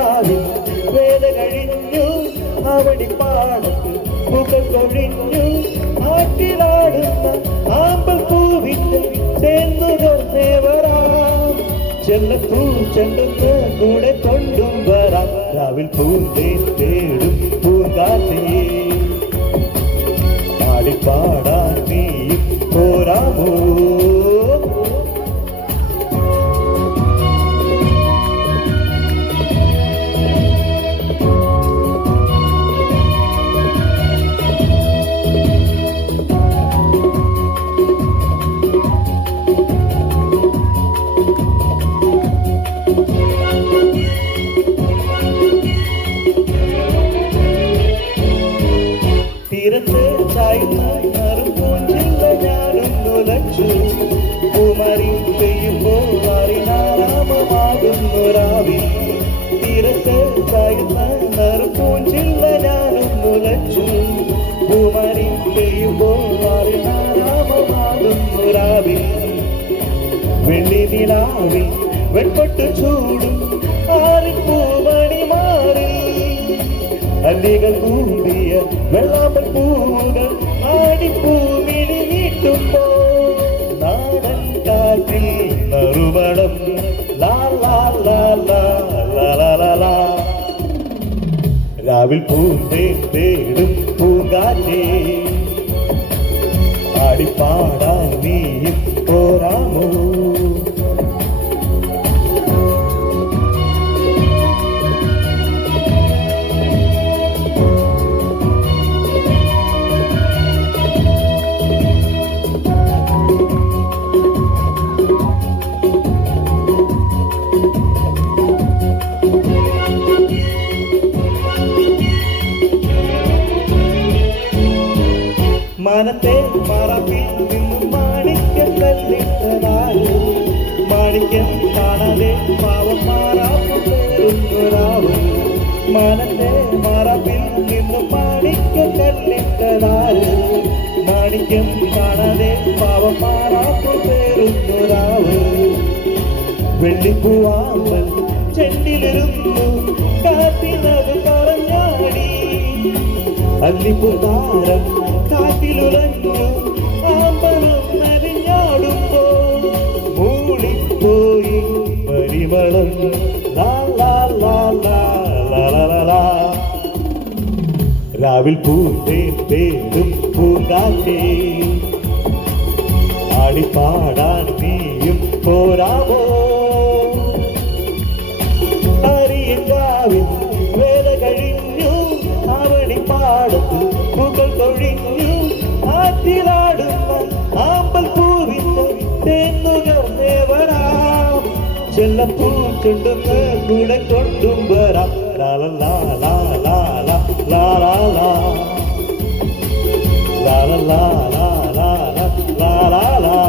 അറിയങ്കാവിൽ വേല കഴിഞ്ഞു അവണിപ്പാടത്ത് മുഖം കൊഴിഞ്ഞു ആട്ടിലാടുന്ന ആമ്പൽ പൂവിന്റെ തേന്നുകർന്നേവരാം ചെല്ലപ്പൂ ചെണ്ടുന്ന കൂടെ കൊണ്ടും വരാം രാവിൽ പൂന്തേ തേടും പൂങ്കാറ്റേ പാടിപ്പാടാൻ നീ പോരാമോ തീരത്ത് ചായുന്ന പൂഞ്ചില്ല ഞാനും നുലച്ചു കുമരി പെയ്യുമ്പോൾ അറിനാരാമമാകുന്നു രാവിൽ തീരത്ത് ചായുന്ന പൂഞ്ചില്ല ഞാനും നുലച്ചു കുമരി പെയ്യുമ്പോൾ അറിനാരാമമാകുന്നു രാവിൽ വെള്ളി നിലാവിൽ വെൺപൊട്ട് ചൂടും ആറിപ്പൂമണി മാറി അല്ലികൾ കൂടിയ വെള്ളാമ്പൽ പൂവുകൾ ആടിപ്പൂമിഴി നീട്ടുമ്പോൾ നാടൻ കാറ്റിൽ നറുമണം ലാ ലാ ലാ ലാ ലാ ലാ ലാ ലാ രാവിൽ പൂന്തേ തേടും പൂങ്കാറ്റേ ആടിപ്പാടാൻ നീയും പോരാമോ മനത്തെ മറവിൽ നിന്നും മാണിക്യം കല്ലിട്ടതായി മാണിക്യം കാണാതെ പാവം മാറാപ്പു പേരുന്നൊരാവ് മനത്തെ മറവിൽ നിന്നും മാണിക്യം കല്ലിട്ടതായി മാണിക്യം കാണാതെ പാവം മാറാപ്പു പേരുന്നൊരാവ് വെള്ളിപ്പൂവാമ്പൽ ചെണ്ടിലിരുന്നു കാത്തിനത് പറഞ്ഞാടി അല്ലിപ്പുതാരം കാറ്റിലുലഞ്ഞു ആമ്പലം നരിഞ്ഞാടുമ്പോൾ മൂളിപ്പോയി പരിമളം ലാ ലാ ലാ ലാ ലാ ലാ ലാ രാവിൽ പൂന്തേ തേടും പൂങ്കാറ്റേ ആടിപ്പാടാൻ നീയും പോരാമോ അറിയങ്കാവിൽ വേല കഴിഞ്ഞു അവണിപ്പാടത്ത് മുകൾ കൊഴിഞ്ഞു ആറ്റിലാടുന്ന ആമ്പൽ പൂവിന്റെ തേന്നുകർന്നേവരാം ചെല്ലപ്പൂ ചുണ്ടുന്ന കൂടെ കൊണ്ടും വരാം ലാ ലാ ലാ ലാ ലാ ലാ ലാ ലാ ലാ ലാ ലാ ലാ ലാ ലാ ലാ